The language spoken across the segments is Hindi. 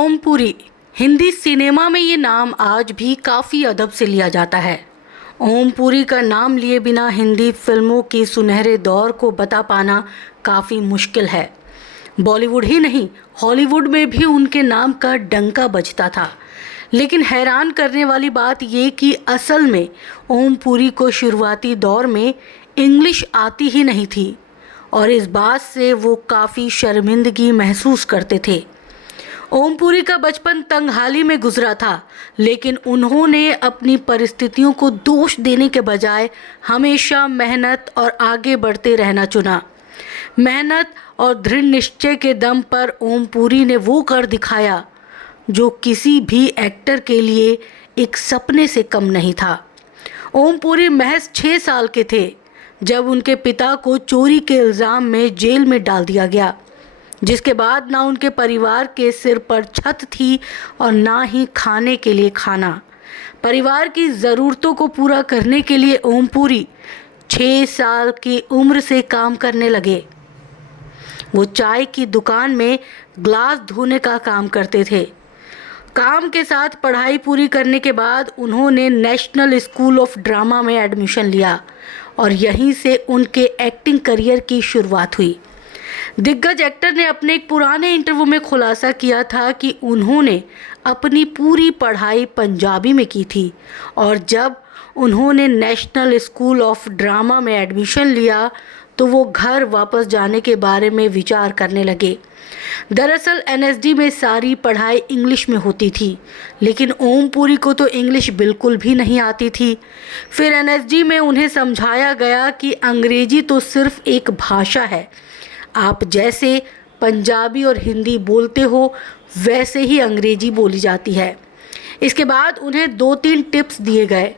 ओम पुरी। हिंदी सिनेमा में ये नाम आज भी काफ़ी अदब से लिया जाता है। ओम पुरी का नाम लिए बिना हिंदी फिल्मों के सुनहरे दौर को बता पाना काफ़ी मुश्किल है। बॉलीवुड ही नहीं, हॉलीवुड में भी उनके नाम का डंका बजता था। लेकिन हैरान करने वाली बात ये कि असल में ओम पुरी को शुरुआती दौर में इंग्लिश आती ही नहीं थी और इस बात से वो काफ़ी शर्मिंदगी महसूस करते थे। ओम पुरी का बचपन तंगहाली में गुजरा था, लेकिन उन्होंने अपनी परिस्थितियों को दोष देने के बजाय हमेशा मेहनत और आगे बढ़ते रहना चुना। मेहनत और दृढ़ निश्चय के दम पर ओम पुरी ने वो कर दिखाया जो किसी भी एक्टर के लिए एक सपने से कम नहीं था। ओम पुरी महज 6 साल के थे जब उनके पिता को चोरी के इल्ज़ाम में जेल में डाल दिया गया, जिसके बाद ना उनके परिवार के सिर पर छत थी और ना ही खाने के लिए खाना। परिवार की ज़रूरतों को पूरा करने के लिए ओम पुरी 6 साल की उम्र से काम करने लगे। वो चाय की दुकान में ग्लास धोने का काम करते थे। काम के साथ पढ़ाई पूरी करने के बाद उन्होंने नेशनल स्कूल ऑफ ड्रामा में एडमिशन लिया और यहीं से उनके एक्टिंग करियर की शुरुआत हुई। दिग्गज एक्टर ने अपने एक पुराने इंटरव्यू में खुलासा किया था कि उन्होंने अपनी पूरी पढ़ाई पंजाबी में की थी और जब उन्होंने नेशनल स्कूल ऑफ ड्रामा में एडमिशन लिया तो वो घर वापस जाने के बारे में विचार करने लगे। दरअसल एनएसडी में सारी पढ़ाई इंग्लिश में होती थी, लेकिन ओम पुरी को तो इंग्लिश बिल्कुल भी नहीं आती थी। फिर एनएसडी में उन्हें समझाया गया कि अंग्रेजी तो सिर्फ एक भाषा है, आप जैसे पंजाबी और हिंदी बोलते हो वैसे ही अंग्रेजी बोली जाती है। इसके बाद उन्हें 2-3 टिप्स दिए गए,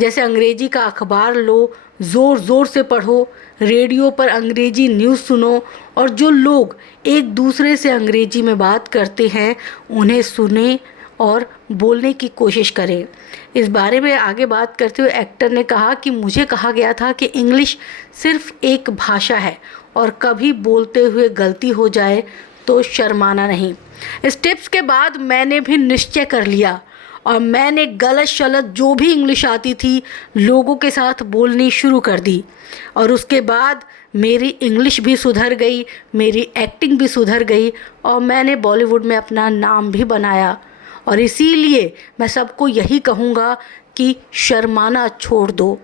जैसे अंग्रेजी का अखबार लो, ज़ोर ज़ोर से पढ़ो, रेडियो पर अंग्रेजी न्यूज़ सुनो और जो लोग एक दूसरे से अंग्रेजी में बात करते हैं उन्हें सुने और बोलने की कोशिश करें। इस बारे में आगे बात करते हुए एक्टर ने कहा कि मुझे कहा गया था कि इंग्लिश सिर्फ एक भाषा है और कभी बोलते हुए गलती हो जाए तो शर्माना नहीं। इस टिप्स के बाद मैंने भी निश्चय कर लिया और मैंने गलत शलत जो भी इंग्लिश आती थी लोगों के साथ बोलनी शुरू कर दी और उसके बाद मेरी इंग्लिश भी सुधर गई, मेरी एक्टिंग भी सुधर गई और मैंने बॉलीवुड में अपना नाम भी बनाया। और इसीलिए मैं सबको यही कहूँगा कि शर्माना छोड़ दो।